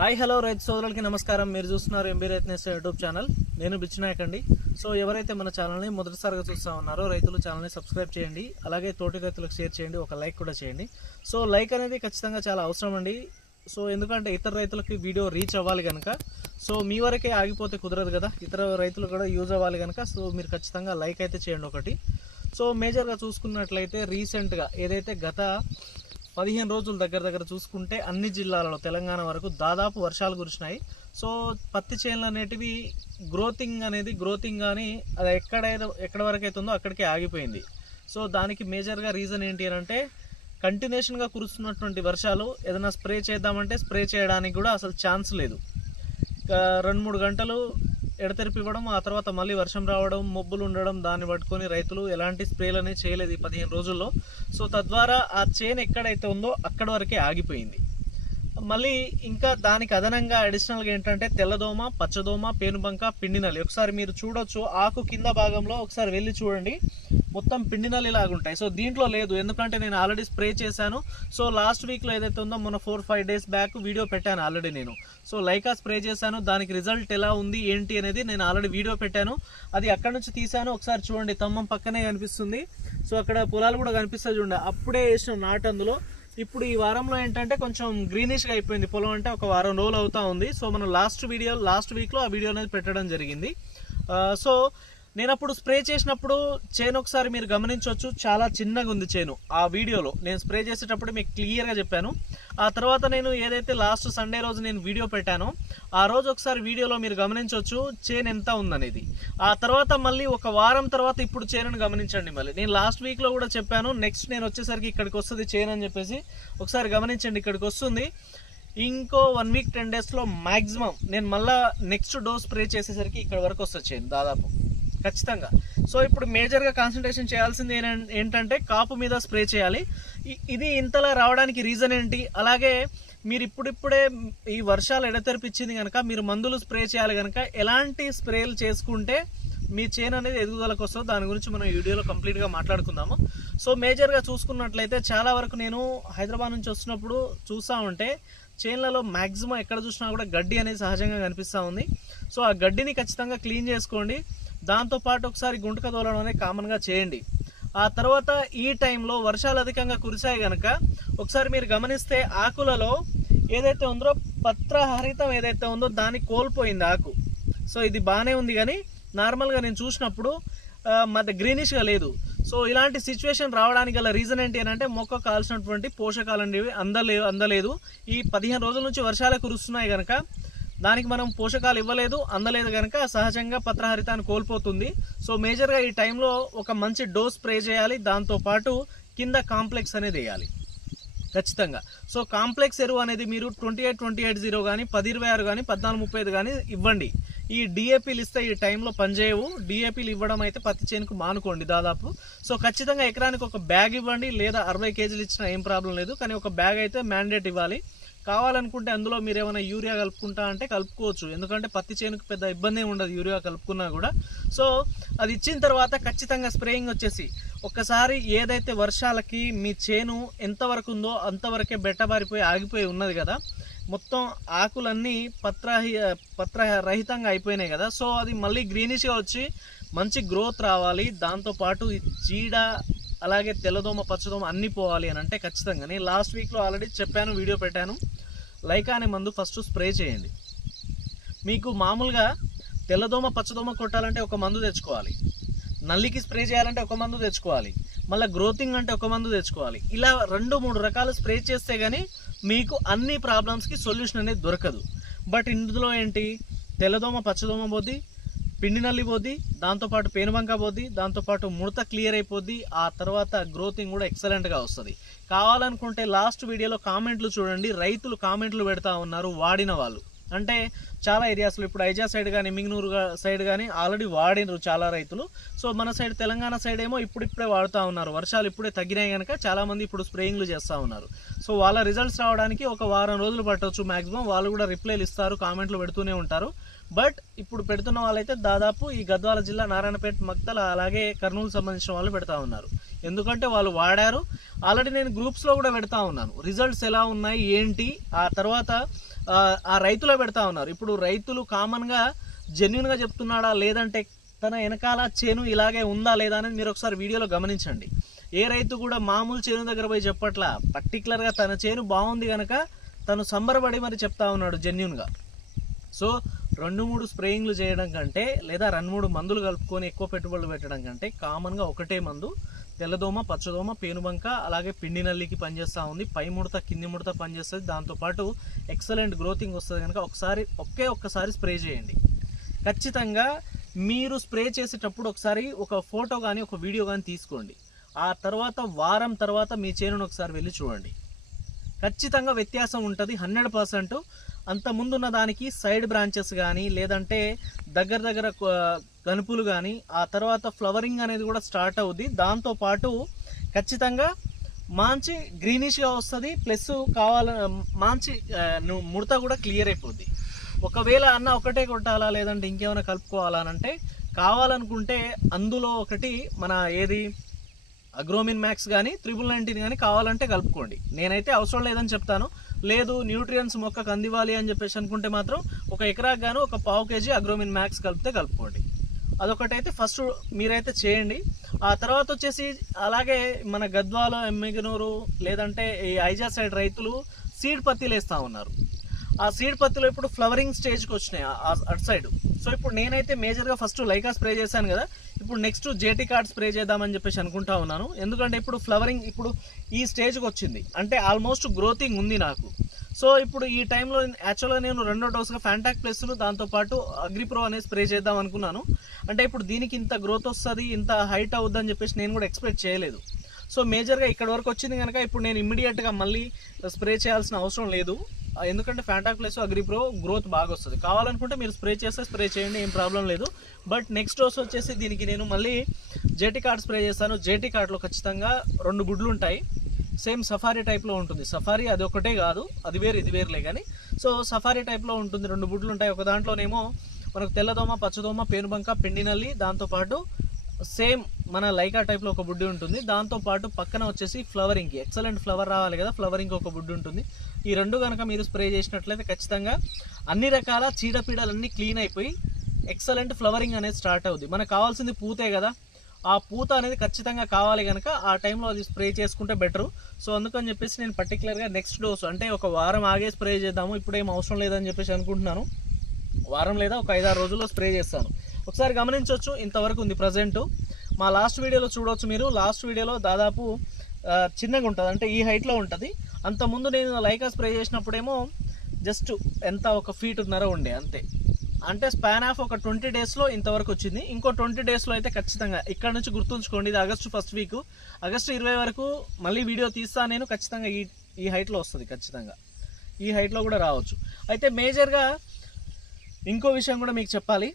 Hi hello రైతు సోదరులకి నమస్కారం. మీరు చూస్తున్నారు ఎంబీ రైత్నేస్ యూట్యూబ్ ఛానల్. నేను బిచ్చినాయక్ అండి. సో ఎవరైతే మన ఛానల్ని మొదటిసారిగా చూస్తూ ఉన్నారో రైతులు ఛానల్ని సబ్స్క్రైబ్ చేయండి. అలాగే తోటి రైతులకు షేర్ చేయండి. ఒక లైక్ కూడా చేయండి. సో లైక్ అనేది ఖచ్చితంగా చాలా అవసరం అండి. సో ఎందుకంటే ఇతర రైతులకి వీడియో రీచ్ అవ్వాలి కనుక సో మీ వరకే ఆగిపోతే కుదరదు కదా. ఇతర రైతులు కూడా యూజ్ అవ్వాలి కనుక సో మీరు ఖచ్చితంగా లైక్ అయితే చేయండి ఒకటి. సో మేజర్గా చూసుకున్నట్లయితే రీసెంట్గా ఏదైతే గత పదిహేను రోజుల దగ్గర దగ్గర చూసుకుంటే అన్ని జిల్లాలలో తెలంగాణ వరకు దాదాపు వర్షాలు కురిసినాయి. సో పత్తి చేనులు అనేటివి గ్రోతింగ్ అనేది గ్రోతింగ్ కానీ అది ఎక్కడైతే ఎక్కడ వరకు అవుతుందో అక్కడికే ఆగిపోయింది. సో దానికి మేజర్గా రీజన్ ఏంటి అని అంటే కంటిన్యూషన్గా కురుస్తున్నటువంటి వర్షాలు ఏదైనా స్ప్రే చేద్దామంటే స్ప్రే చేయడానికి కూడా అసలు ఛాన్స్ లేదు. రెండు మూడు గంటలు ఎడతెరిపి ఇవ్వడం ఆ తర్వాత మళ్ళీ వర్షం రావడం మొబ్బులు ఉండడం దాన్ని పట్టుకొని రైతులు ఎలాంటి స్ప్రేలు అనేవి చేయలేదు ఈ పదిహేను రోజుల్లో. సో తద్వారా ఆ చేను ఎక్కడైతే ఉందో అక్కడ వరకే ఆగిపోయింది. మళ్ళీ ఇంకా దానికి అదనంగా అడిషనల్గా ఏంటంటే తెల్లదోమ పచ్చదోమ పేనుబంక పిండినల్లి. ఒకసారి మీరు చూడొచ్చు ఆకు కింద భాగంలో ఒకసారి వెళ్ళి చూడండి. మొత్తం పిండినల్లి లాగా ఉంటాయి. సో దీంట్లో లేదు. ఎందుకంటే నేను ఆల్రెడీ స్ప్రే చేశాను. సో లాస్ట్ వీక్లో ఏదైతే ఉందో మొన్న four five days back video పెట్టాను ఆల్రెడీ నేను. సో లైకా స్ప్రే చేశాను. దానికి రిజల్ట్ ఎలా ఉంది ఏంటి అనేది నేను ఆల్రెడీ వీడియో పెట్టాను. అది అక్కడ నుంచి తీశాను. ఒకసారి చూడండి తమ్మం పక్కనే కనిపిస్తుంది. సో అక్కడ పొలాలు కూడా కనిపిస్తాయి చూడండి. అప్పుడే వేసిన నాటు అందులో. ఇప్పుడు ఈ వారంలో ఏంటంటే కొంచెం గ్రీనిష్గా అయిపోయింది. పొలం అంటే ఒక వారం రోజులు అవుతా ఉంది. సో మనం లాస్ట్ వీడియో లాస్ట్ వీక్లో ఆ వీడియో అనేది పెట్టడం జరిగింది. సో నేను అప్పుడు స్ప్రే చేసినప్పుడు చేను ఒకసారి మీరు గమనించవచ్చు. చాలా చిన్నగా ఉంది చేను. ఆ వీడియోలో నేను స్ప్రే చేసేటప్పుడు మీకు క్లియర్గా చెప్పాను. ఆ తర్వాత నేను ఏదైతే లాస్ట్ సండే రోజు నేను వీడియో పెట్టానో ఆ రోజు ఒకసారి వీడియోలో మీరు గమనించవచ్చు చేను ఎంత ఉందనేది. ఆ తర్వాత మళ్ళీ ఒక వారం తర్వాత ఇప్పుడు చేనును గమనించండి మళ్ళీ. నేను లాస్ట్ వీక్లో కూడా చెప్పాను నెక్స్ట్ నేను వచ్చేసరికి ఇక్కడికి వస్తుంది చేను అని చెప్పేసి. ఒకసారి గమనించండి ఇక్కడికి వస్తుంది. ఇంకో వన్ వీక్ టెన్ డేస్లో మ్యాక్సిమం నేను మళ్ళీ నెక్స్ట్ డోస్ స్ప్రే చేసేసరికి ఇక్కడ వరకు వస్తుంది చేను దాదాపు. ఖచ్చితంగా. సో ఇప్పుడు మేజర్గా కాన్సన్ట్రేషన్ చేయాల్సింది ఏంటంటే కాపు మీద స్ప్రే చేయాలి. ఇది ఇంతలా రావడానికి రీజన్ ఏంటి? అలాగే మీరు ఇప్పుడిప్పుడే ఈ వర్షాలు ఎడతెరిపించింది కనుక మీరు మందులు స్ప్రే చేయాలి కనుక ఎలాంటి స్ప్రేలు చేసుకుంటే మీ చేను అనేది ఎదుగుదలకు వస్తుంది దాని గురించి మనం వీడియోలో కంప్లీట్గా మాట్లాడుకుందాము. సో మేజర్గా చూసుకున్నట్లయితే చాలా వరకు నేను హైదరాబాద్ నుంచి వస్తున్నప్పుడు చూస్తూ ఉంటే చేన్లలో మ్యాక్సిమం ఎక్కడ చూసినా కూడా గడ్డి అనేది సహజంగా కనిపిస్తూ ఉంది. సో ఆ గడ్డిని ఖచ్చితంగా క్లీన్ చేసుకోండి. దాంతోపాటు ఒకసారి గుంటక తోలడం అనేది కామన్గా చేయండి. ఆ తర్వాత ఈ టైంలో వర్షాలు అధికంగా కురిశాయి కనుక ఒకసారి మీరు గమనిస్తే ఆకులలో ఏదైతే ఉందో పత్రహరితం ఏదైతే ఉందో దాన్ని కోల్పోయింది ఆకు. సో ఇది బాగానే ఉంది కానీ నార్మల్గా నేను చూసినప్పుడు మధ్య గ్రీనిష్గా లేదు. సో ఇలాంటి సిచ్యువేషన్ రావడానికి గల రీజన్ ఏంటి అని అంటే మొక్క కావాల్సినటువంటి పోషకాలు అనేవి అందలే అందలేదు. ఈ పదిహేను రోజుల నుంచి వర్షాలు కురుస్తున్నాయి కనుక దానికి మనం పోషకాలు ఇవ్వలేదు అందలేదు కనుక సహజంగా పత్రహరితాన్ని కోల్పోతుంది. సో మేజర్గా ఈ టైంలో ఒక మంచి డోస్ స్ప్రే చేయాలి. దాంతోపాటు కింద కాంప్లెక్స్ అనేది వేయాలి. ఖచ్చితంగా. సో కాంప్లెక్స్ ఎరువు అనేది మీరు twenty eight twenty eight zero కానీ పది ఇరవై ఆరు కానీ పద్నాలుగు ముప్పై ఐదు కానీ ఇవ్వండి. ఈ డిఏపీలు ఇస్తే ఈ టైంలో పనిచేయవు. డిఏపీలు ఇవ్వడం అయితే పత్తి చేనుకు మానుకోండి దాదాపు. సో ఖచ్చితంగా ఎకరానికి ఒక బ్యాగ్ ఇవ్వండి. లేదా అరవై కేజీలు ఇచ్చినా ఏం ప్రాబ్లం లేదు. కానీ ఒక బ్యాగ్ అయితే మ్యాండేట్ ఇవ్వాలి. కావాలనుకుంటే అందులో మీరు ఏమైనా యూరియా కలుపుకుంటా అంటే కలుపుకోవచ్చు. ఎందుకంటే పత్తి చేనుకు పెద్ద ఇబ్బంది ఉండదు యూరియా కలుపుకున్నా కూడా. సో అది ఇచ్చిన తర్వాత ఖచ్చితంగా స్ప్రేయింగ్ వచ్చేసి ఒక్కసారి ఏదైతే వర్షాలకి మీ చేను ఎంతవరకు ఉందో అంతవరకే బెట్టబారిపోయి ఆగిపోయి ఉన్నది కదా మొత్తం ఆకులన్నీ పత్ర పత్రరహితంగా అయిపోయినాయి కదా. సో అది మళ్ళీ గ్రీనిష్గా వచ్చి మంచి గ్రోత్ రావాలి. దాంతోపాటు చీడ అలాగే తెల్లదోమ పచ్చదోమ అన్నీ పోవాలి అని అంటే ఖచ్చితంగా. నేను లాస్ట్ వీక్లో ఆల్రెడీ చెప్పాను వీడియో పెట్టాను. లైకా అనే మందు ఫస్ట్ స్ప్రే చేయండి. మీకు మామూలుగా తెల్లదోమ పచ్చదోమ కొట్టాలంటే ఒక మందు తెచ్చుకోవాలి. నల్లికి స్ప్రే చేయాలంటే ఒక మందు తెచ్చుకోవాలి. మళ్ళీ గ్రోతింగ్ అంటే ఒక మందు తెచ్చుకోవాలి. ఇలా రెండు మూడు రకాలు స్ప్రే చేస్తే కానీ మీకు అన్ని ప్రాబ్లమ్స్కి సొల్యూషన్ అనేది దొరకదు. బట్ ఇందులో ఏంటి? తెల్లదోమ పచ్చదోమ పోద్ది పిండి నల్లి పోద్ది దాంతోపాటు పేనుబంక పోద్ది దాంతోపాటు ముడత క్లియర్ అయిపోద్ది ఆ తర్వాత గ్రోతింగ్ కూడా ఎక్సలెంట్గా వస్తుంది. కావాలనుకుంటే లాస్ట్ వీడియోలో కామెంట్లు చూడండి రైతులు కామెంట్లు పెడతా ఉన్నారు వాడిన వాళ్ళు. అంటే చాలా ఏరియాస్లో ఇప్పుడు ఐజా సైడ్ కానీ మింగనూరు సైడ్ కానీ ఆల్రెడీ వాడినరు చాలా రైతులు. సో మన సైడ్ తెలంగాణ సైడ్ ఏమో ఇప్పుడిప్పుడే వాడుతూ ఉన్నారు. వర్షాలు ఇప్పుడే తగ్గినాయి కనుక చాలామంది ఇప్పుడు స్ప్రేయింగ్లు చేస్తూ ఉన్నారు. సో వాళ్ళ రిజల్ట్స్ రావడానికి ఒక వారం రోజులు పట్టవచ్చు మ్యాక్సిమం వాళ్ళు కూడా రిప్లైలు ఇస్తారు కామెంట్లు పెడుతూనే ఉంటారు. బట్ ఇప్పుడు పెడుతున్న వాళ్ళైతే దాదాపు ఈ గద్వాల జిల్లా నారాయణపేట మక్తల అలాగే కర్నూలు సంబంధించిన వాళ్ళు పెడతా ఉన్నారు. ఎందుకంటే వాళ్ళు వాడారు. ఆల్రెడీ నేను గ్రూప్స్లో కూడా పెడతా ఉన్నాను. రిజల్ట్స్ ఎలా ఉన్నాయి ఏంటి? ఆ తర్వాత ఆ, రైతులో పెడతా ఉన్నారు. ఇప్పుడు రైతులు కామన్గా జెన్యున్గా చెప్తున్నాడా లేదంటే తన వెనకాల చేను ఇలాగే ఉందా లేదా అనేది మీరు ఒకసారి వీడియోలో గమనించండి. ఏ రైతు కూడా మామూలు చేను దగ్గర పోయి చెప్పట్లా పర్టికులర్గా తన చేను బాగుంది కనుక తను సంబరపడి మరి చెప్తా ఉన్నాడు జెన్యున్గా సో రెండు మూడు స్ప్రేయింగ్లు చేయడం కంటే లేదా రెండు మూడు మందులు కలుపుకొని ఎక్కువ పెట్టుబడులు పెట్టడం కంటే కామన్గా ఒకటే మందు తెల్లదోమ పచ్చదోమ పేనుబంక అలాగే పిండి నల్లికి పనిచేస్తూ ఉంది. పై ముడత కింది ముడత పనిచేస్తుంది. దాంతోపాటు ఎక్సలెంట్ గ్రోతింగ్ వస్తుంది కనుక ఒకసారి ఒకే ఒక్కసారి స్ప్రే చేయండి. ఖచ్చితంగా మీరు స్ప్రే చేసేటప్పుడు ఒకసారి ఒక ఫోటో కానీ ఒక వీడియో కానీ తీసుకోండి. ఆ తర్వాత వారం తర్వాత మీ చేనును ఒకసారి వెళ్ళి చూడండి. ఖచ్చితంగా వ్యత్యాసం ఉంటుంది. హండ్రెడ్ పర్సెంట్ అంత ముందున్న దానికి సైడ్ బ్రాంచెస్ కానీ లేదంటే దగ్గర దగ్గర కనుపులు గనుపులు కానీ ఆ తర్వాత ఫ్లవరింగ్ అనేది కూడా స్టార్ట్ అవుద్ది. దాంతోపాటు ఖచ్చితంగా మంచి గ్రీనిష్గా వస్తుంది ప్లస్ కావాల మంచి ముడత కూడా క్లియర్ అయిపోద్ది. ఒకవేళ అన్న ఒకటే కొట్టాలా లేదంటే ఇంకేమైనా కలుపుకోవాలా అని అంటే కావాలనుకుంటే అందులో ఒకటి మన ఏది అగ్రోమిన్ మ్యాక్స్ కానీ త్రిబుల్ నైన్టీన్ కానీ కావాలంటే కలుపుకోండి. నేనైతే అవసరం లేదని చెప్తాను. లేదు న్యూట్రియన్స్ మొక్కకు అందివ్వాలి అని చెప్పేసి అనుకుంటే మాత్రం ఒక ఎకరాకు గాను ఒక పావు కేజీ అగ్రోమిన్ మ్యాక్స్ కలిపితే కలుపుకోండి. అదొకటైతే ఫస్ట్ మీరైతే చేయండి. ఆ తర్వాత వచ్చేసి అలాగే మన గద్వాల ఎమ్మిగనూరు లేదంటే ఈ ఐజా సైడ్ రైతులు సీడ్ పత్తిలు వేస్తూ ఉన్నారు. ఆ సీడ్ పత్తిలో ఇప్పుడు ఫ్లవరింగ్ స్టేజ్కి వచ్చినాయి ఆ- అటు సైడ్. సో ఇప్పుడు నేనైతే మేజర్గా ఫస్ట్ లైకా స్ప్రే చేశాను కదా ఇప్పుడు నెక్స్ట్ జేటీ కార్డ్ స్ప్రే చేద్దామని చెప్పేసి అనుకుంటా ఉన్నాను. ఎందుకంటే ఇప్పుడు ఫ్లవరింగ్ ఇప్పుడు ఈ స్టేజ్కి వచ్చింది. అంటే ఆల్మోస్ట్ గ్రోతింగ్ ఉంది నాకు. సో ఇప్పుడు ఈ టైంలో యాక్చువల్గా నేను రెండో డోస్గా ఫ్యాంటాక్ ప్లస్ను దాంతోపాటు అగ్రిప్రో అనేది స్ప్రే చేద్దాం అనుకున్నాను. అంటే ఇప్పుడు దీనికి ఇంత గ్రోత్ వస్తుంది ఇంత హైట్ అవుద్దని చెప్పేసి నేను కూడా ఎక్స్పెక్ట్ చేయలేదు. సో మేజర్గా ఇక్కడ వరకు వచ్చింది కనుక ఇప్పుడు నేను ఇమ్మీడియట్గా మళ్ళీ స్ప్రే చేయాల్సిన అవసరం లేదు. ఎందుకంటే ఫ్యాంటాక్ ప్లస్ అగ్రిప్రో గ్రోత్ బాగా వస్తుంది. కావాలనుకుంటే మీరు స్ప్రే చేస్తే స్ప్రే చేయండి ఏం ప్రాబ్లం లేదు. బట్ నెక్స్ట్ డోస్ వచ్చేసి దీనికి నేను మళ్ళీ జేటీ కార్డ్ స్ప్రే చేస్తాను. జేటీ కార్డ్లో ఖచ్చితంగా రెండు గుడ్లు ఉంటాయి. సేమ్ సఫారీ టైప్లో ఉంటుంది. సఫారీ అది ఒకటే కాదు. అది వేరు ఇది వేరులే కానీ సో సఫారీ టైప్లో ఉంటుంది. రెండు గుడ్లు ఉంటాయి. ఒక దాంట్లోనేమో మనకు తెల్లదోమ పచ్చదోమ పేనుబంక పిండి నల్లి దాంతోపాటు సేమ్ మన లైకా టైప్లో ఒక బుడ్డి ఉంటుంది. దాంతోపాటు పక్కన వచ్చేసి ఫ్లవరింగ్కి ఎక్సలెంట్ ఫ్లవర్ రావాలి కదా ఫ్లవరింగ్ ఒక బుడ్డి ఉంటుంది. ఈ రెండు కనుక మీరు స్ప్రే చేసినట్లయితే ఖచ్చితంగా అన్ని రకాల చీడపీడలన్నీ క్లీన్ అయిపోయి ఎక్సలెంట్ ఫ్లవరింగ్ అనేది స్టార్ట్ అవుద్ది. మనకు కావాల్సింది పూతే కదా. ఆ పూత అనేది ఖచ్చితంగా కావాలి కనుక ఆ టైంలో అది స్ప్రే చేసుకుంటే బెటర్. సో అందుకని చెప్పేసి నేను పర్టికులర్గా నెక్స్ట్ డోస్ అంటే ఒక వారం ఆగే స్ప్రే చేద్దాము. ఇప్పుడేం అవసరం లేదని చెప్పేసి అనుకుంటున్నాను. వారం లేదా ఒక ఐదారు రోజుల్లో స్ప్రే చేస్తాను. ఒకసారి గమనించవచ్చు ఇంతవరకు ఉంది ప్రజెంట్ మా లాస్ట్ వీడియోలో చూడవచ్చు మీరు. లాస్ట్ వీడియోలో దాదాపు చిన్నగా ఉంటుంది. అంటే ఈ హైట్లో ఉంటుంది. అంతకుముందు నేను లైకా స్ప్రే చేసినప్పుడేమో జస్ట్ ఎంత ఒక ఫీట్ ఉండే అంతే. అంటే స్పాన్ ఆఫ్ ఒక ట్వంటీ డేస్లో ఇంతవరకు వచ్చింది. ఇంకో ట్వంటీ డేస్లో అయితే ఖచ్చితంగా ఇక్కడ నుంచి గుర్తుంచుకోండి ఇది ఆగస్టు ఫస్ట్ వీక్ ఆగస్టు ఇరవై వరకు మళ్ళీ వీడియో తీస్తా నేను ఖచ్చితంగా ఈ ఈ హైట్లో వస్తుంది ఖచ్చితంగా. ఈ హైట్లో కూడా రావచ్చు. అయితే మేజర్గా ఇంకో విషయం కూడా మీకు చెప్పాలి.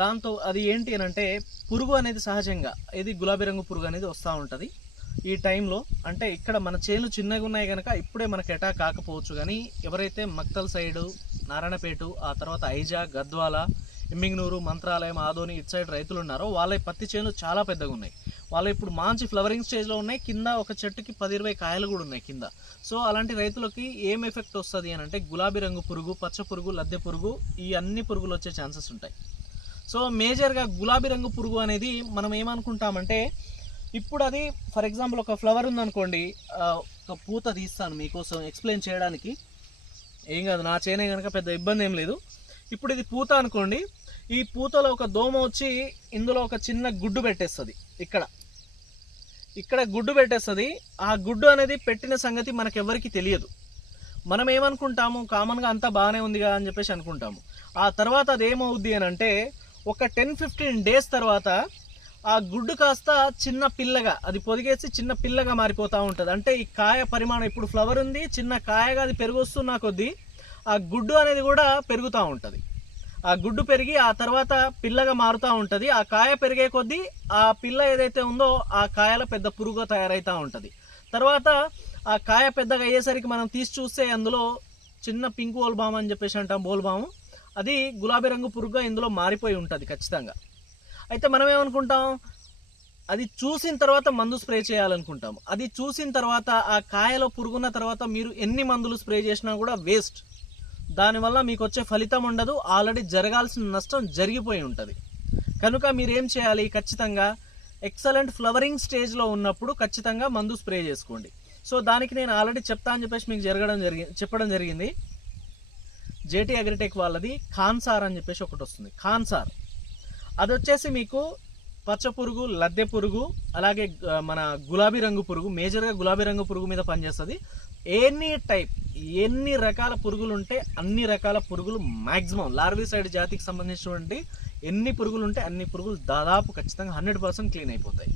దాంతో అది ఏంటి అని అంటే పురుగు అనేది సహజంగా ఇది గులాబీ రంగు పురుగు అనేది వస్తూ ఉంటుంది. ఈ టైంలో అంటే ఇక్కడ మన చేనులు చిన్నగా ఉన్నాయి కనుక ఇప్పుడే మనకి ఎటాక్ కాకపోవచ్చు కానీ ఎవరైతే మక్తల్ సైడు నారాయణపేట ఆ తర్వాత ఐజా గద్వాల ఎమ్మింగ్నూరు మంత్రాలయం ఆదోని ఇటు సైడ్ రైతులు ఉన్నారో వాళ్ళ పత్తి చేనులు చాలా పెద్దగా ఉన్నాయి. వాళ్ళు ఇప్పుడు మంచి ఫ్లవరింగ్ స్టేజ్లో ఉన్నాయి కింద ఒక చెట్టుకి పది ఇరవై కాయలు కూడా ఉన్నాయి కింద. సో అలాంటి రైతులకి ఏం ఎఫెక్ట్ వస్తుంది అని అంటే గులాబీ రంగు పురుగు పచ్చ పురుగు లద్దె పురుగు ఈ అన్ని పురుగులు వచ్చే ఛాన్సెస్ ఉంటాయి. సో మేజర్గా గులాబీ రంగు పురుగు అనేది మనం ఏమనుకుంటామంటే ఇప్పుడు అది ఫర్ ఎగ్జాంపుల్ ఒక ఫ్లవర్ ఉందనుకోండి ఒక పూత తీస్తాను మీకోసం ఎక్స్ప్లెయిన్ చేయడానికి. ఏం కాదు నా చేనే కనుక పెద్ద ఇబ్బంది ఏం లేదు. ఇప్పుడు ఇది పూత అనుకోండి ఈ పూతలో ఒక దోమ వచ్చి ఇందులో ఒక చిన్న గుడ్డు పెట్టేస్తుంది ఇక్కడ. ఇక్కడ గుడ్డు పెట్టేస్తుంది ఆ గుడ్డు అనేది పెట్టిన సంగతి మనకెవ్వరికి తెలియదు. మనం ఏమనుకుంటాము కామన్గా అంతా బాగానే ఉందిగా అని చెప్పేసి అనుకుంటాము. ఆ తర్వాత అది ఏమవుద్ది అని అంటే ఒక టెన్ ఫిఫ్టీన్ డేస్ తర్వాత ఆ గుడ్డు కాస్త చిన్న పిల్లగా అది పొదిగేసి చిన్న పిల్లగా మారిపోతూ ఉంటుంది. అంటే ఈ కాయ పరిమాణం ఇప్పుడు ఫ్లవర్ ఉంది చిన్న కాయగా అది పెరుగొస్తున్న కొద్దీ ఆ గుడ్డు అనేది కూడా పెరుగుతూ ఉంటుంది. ఆ గుడ్డు పెరిగి ఆ తర్వాత పిల్లగా మారుతూ ఉంటుంది. ఆ కాయ పెరిగే కొద్దీ ఆ పిల్ల ఏదైతే ఉందో ఆ కాయల పెద్ద పురుగు తయారవుతూ ఉంటుంది. తర్వాత ఆ కాయ పెద్దగా అయ్యేసరికి మనం తీసి చూస్తే అందులో చిన్న పింక్ ఓల్బామ్ అని చెప్పేసి అంటాం బోల్బాము. అది గులాబీ రంగు పురుగుగా ఇందులో మారిపోయి ఉంటుంది ఖచ్చితంగా. అయితే మనం ఏమనుకుంటాం? అది చూసిన తర్వాత మందు స్ప్రే చేయాలనుకుంటాం. అది చూసిన తర్వాత ఆ కాయలో పురుగున్న తర్వాత మీరు ఎన్ని మందులు స్ప్రే చేసినా కూడా వేస్ట్. దానివల్ల మీకు వచ్చే ఫలితం ఉండదు. ఆల్రెడీ జరగాల్సిన నష్టం జరిగిపోయి ఉంటుంది. కనుక మీరేం చేయాలి? ఖచ్చితంగా ఎక్సలెంట్ ఫ్లవరింగ్ స్టేజ్లో ఉన్నప్పుడు ఖచ్చితంగా మందు స్ప్రే చేసుకోండి. సో దానికి నేను ఆల్రెడీ చెప్తా అని చెప్పేసి మీకు జరగడం జరిగి చెప్పడం జరిగింది. జేటీ అగ్రిటెక్ వాళ్ళది ఖాన్సార్ అని చెప్పేసి ఒకటి వస్తుంది. ఖాన్సార్ అది వచ్చేసి మీకు పచ్చ పురుగు లద్దె పురుగు అలాగే మన గులాబీ రంగు పురుగు మేజర్గా గులాబీ రంగు పురుగు మీద పనిచేస్తుంది. ఎనీ టైప్ ఎన్ని రకాల పురుగులు ఉంటే అన్ని రకాల పురుగులు మాక్సిమం. లార్విసైడ్ జాతికి సంబంధించినటువంటి ఎన్ని పురుగులు ఉంటే అన్ని పురుగులు దాదాపు ఖచ్చితంగా హండ్రెడ్ పర్సెంట్ క్లీన్ అయిపోతాయి.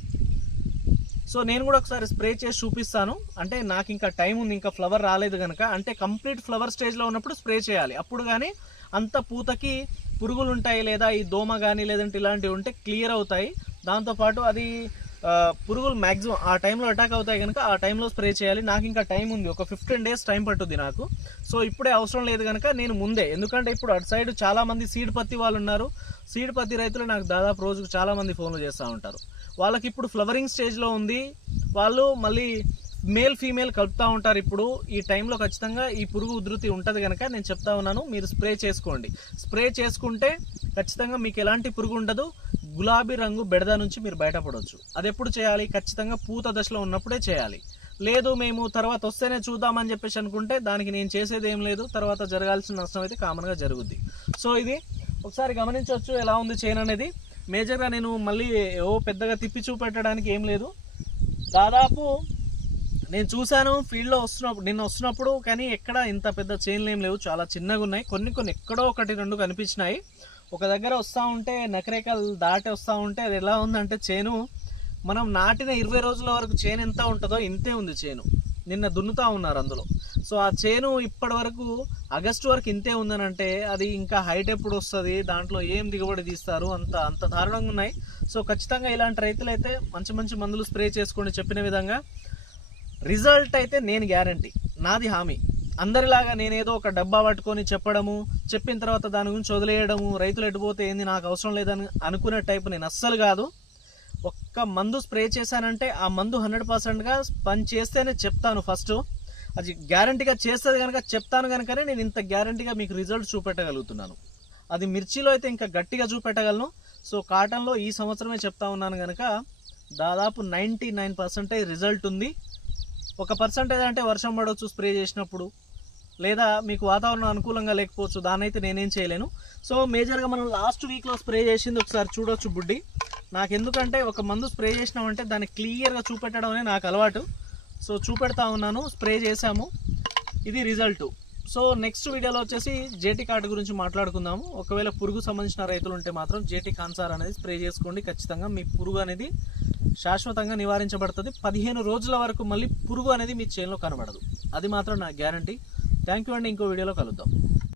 సో నేను కూడా ఒకసారి స్ప్రే చేసి చూపిస్తాను. అంటే నాకు ఇంకా టైం ఉంది ఇంకా ఫ్లవర్ రాలేదు కనుక అంటే కంప్లీట్ ఫ్లవర్ స్టేజ్లో ఉన్నప్పుడు స్ప్రే చేయాలి. అప్పుడు కానీ అంత పూతకి పురుగులు ఉంటాయి లేదా ఈ దోమ కానీ లేదంటే ఇలాంటివి ఉంటే క్లియర్ అవుతాయి. దాంతోపాటు అది పురుగులు మ్యాక్సిమం ఆ టైంలో అటాక్ అవుతాయి కనుక ఆ టైంలో స్ప్రే చేయాలి. నాకు ఇంకా టైం ఉంది. ఒక ఫిఫ్టీన్ డేస్ టైం పట్టుద్ది నాకు. సో ఇప్పుడే అవసరం లేదు కనుక నేను ముందే. ఎందుకంటే ఇప్పుడు అటు సైడ్ చాలామంది సీడ్ పత్తి వాళ్ళు ఉన్నారు. సీడ్ పత్తి రైతులు నాకు దాదాపు రోజుకు చాలామంది ఫోన్లు చేస్తూ ఉంటారు. వాళ్ళకి ఇప్పుడు ఫ్లవరింగ్ స్టేజ్లో ఉంది. వాళ్ళు మళ్ళీ మేల్ ఫీమేల్ కలుపుతూ ఉంటారు ఇప్పుడు. ఈ టైంలో ఖచ్చితంగా ఈ పురుగు ఉధృతి ఉంటుంది కనుక నేను చెప్తా ఉన్నాను. మీరు స్ప్రే చేసుకోండి. స్ప్రే చేసుకుంటే ఖచ్చితంగా మీకు ఎలాంటి పురుగు ఉండదు. గులాబీ రంగు బెడద నుంచి మీరు బయటపడవచ్చు అది ఎప్పుడు చేయాలి? ఖచ్చితంగా పూత దశలో ఉన్నప్పుడే చేయాలి. లేదు మేము తర్వాత వస్తేనే చూద్దామని చెప్పేసి అనుకుంటే దానికి నేను చేసేది ఏం లేదు. తర్వాత జరగాల్సిన నష్టం అయితే కామన్గా జరుగుద్ది. సో ఇది ఒకసారి గమనించవచ్చు ఎలా ఉంది చైన్ అనేది. మేజర్గా నేను మళ్ళీ ఓ పెద్దగా తిప్పి చూపెట్టడానికి ఏం లేదు. దాదాపు నేను చూశాను ఫీల్డ్లో వస్తున్నప్పుడు నిన్న వస్తున్నప్పుడు కానీ ఎక్కడ ఇంత పెద్ద చైన్లు ఏం లేవు. చాలా చిన్నగా ఉన్నాయి. కొన్ని కొన్ని ఎక్కడో ఒకటి రెండు కనిపించినాయి. ఒక దగ్గర వస్తూ ఉంటే నకరేకలు దాటి వస్తూ ఉంటే అది ఎలా ఉందంటే చేను మనం నాటిన ఇరవై రోజుల వరకు చేను ఎంత ఉంటుందో ఇంతే ఉంది చేను నిన్న దున్నుతా ఉన్నారు అందులో. సో ఆ చేను ఇప్పటి వరకు ఆగస్టు వరకు ఇంతే ఉందనంటే అది ఇంకా హైట్ ఎప్పుడు వస్తుంది దాంట్లో ఏం దిగుబడి తీస్తారు అంత అంత దారుణంగా ఉన్నాయి. సో ఖచ్చితంగా ఇలాంటి రైతులు అయితే మంచి మంచి మందులు స్ప్రే చేసుకోండి చెప్పిన విధంగా. రిజల్ట్ అయితే నేను గ్యారంటీ నాది హామీ. అందరిలాగా నేనేదో ఒక డబ్బా పట్టుకొని చెప్పడము చెప్పిన తర్వాత దాని గురించి వదిలేయడము రైతులు ఎటుపోతే ఏంది నాకు అవసరం లేదని అనుకునే టైప్ నేను అస్సలు కాదు. ఒక్క మందు స్ప్రే చేశానంటే ఆ మందు హండ్రెడ్ పర్సెంట్గా పని చేస్తేనే చెప్తాను ఫస్ట్. అది గ్యారంటీగా చేస్తుంది కనుక చెప్తాను కనుకనే నేను ఇంత గ్యారంటీగా మీకు రిజల్ట్ చూపెట్టగలుగుతున్నాను. అది మిర్చిలో అయితే ఇంకా గట్టిగా చూపెట్టగలను. సో కాటన్లో ఈ సంవత్సరమే చెప్తా ఉన్నాను కనుక దాదాపు నైంటీ నైన్ పర్సెంటేజ్ రిజల్ట్ ఉంది. ఒక పర్సెంటేజ్ అంటే వర్షం పడవచ్చు స్ప్రే చేసినప్పుడు. లేదా మీకు వాతావరణం అనుకూలంగా లేకపోవచ్చు దాన్ని అయితే నేనేం చేయలేను. సో మేజర్గా మనం లాస్ట్ వీక్లో స్ప్రే చేసింది ఒకసారి చూడొచ్చు బుడ్డి. నాకు ఎందుకంటే ఒక మందు స్ప్రే చేసినామంటే దాన్ని క్లియర్గా చూపెట్టడం అనే నాకు అలవాటు. సో చూపెడతా ఉన్నాను స్ప్రే చేశాము. ఇది రిజల్ట్. సో నెక్స్ట్ వీడియోలో వచ్చేసి జేటీ కార్డు గురించి మాట్లాడుకుందాము. ఒకవేళ పురుగు సంబంధించిన రైతులు ఉంటే మాత్రం జేటీ కాన్సార్ అనేది స్ప్రే చేసుకోండి. ఖచ్చితంగా మీ పురుగు అనేది శాశ్వతంగా నివారించబడుతుంది. పదిహేను రోజుల వరకు మళ్ళీ పురుగు అనేది మీ చేనులో కనబడదు. అది మాత్రం నా గ్యారంటీ. థ్యాంక్ యూ అండి. ఇంకో వీడియోలో కలుద్దాం.